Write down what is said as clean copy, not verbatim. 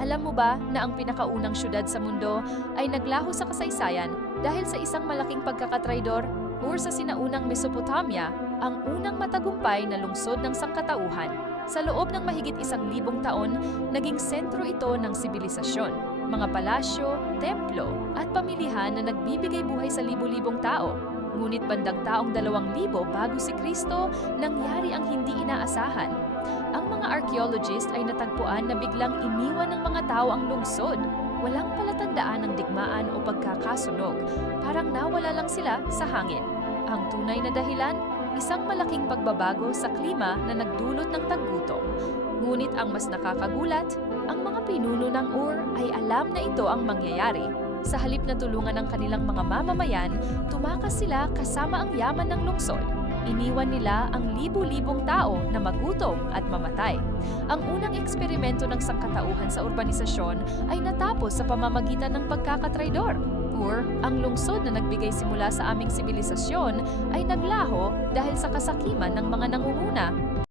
Alam mo ba na ang pinakaunang syudad sa mundo ay naglaho sa kasaysayan dahil sa isang malaking pagkakatraidor? Ur sa sinaunang Mesopotamia, ang unang matagumpay na lungsod ng sangkatauhan. Sa loob ng mahigit 1,000 taon, naging sentro ito ng sibilisasyon, mga palasyo, templo, at pamilihan na nagbibigay buhay sa libu-libong tao. Ngunit bandang taong 2,000 bago si Kristo, nangyari ang hindi inaasahan. Ang mga archaeologist ay natagpuan na biglang iniwan ng mga tao ang lungsod. Walang palatandaan ng digmaan o pagkakasunog, parang nawala lang sila sa hangin. Ang tunay na dahilan, isang malaking pagbabago sa klima na nagdulot ng taggutom. Ngunit ang mas nakakagulat, ang mga pinuno ng Ur ay alam na ito ang mangyayari. Sa halip na tulungan ng kanilang mga mamamayan, tumakas sila kasama ang yaman ng lungsod. Iniwan nila ang libu-libong tao na magutom at mamatay. Ang unang eksperimento ng sangkatauhan sa urbanisasyon ay natapos sa pamamagitan ng pagkakatraidor. Ur, ang lungsod na nagbigay simula sa aming sibilisasyon, ay naglaho dahil sa kasakiman ng mga nangunguna.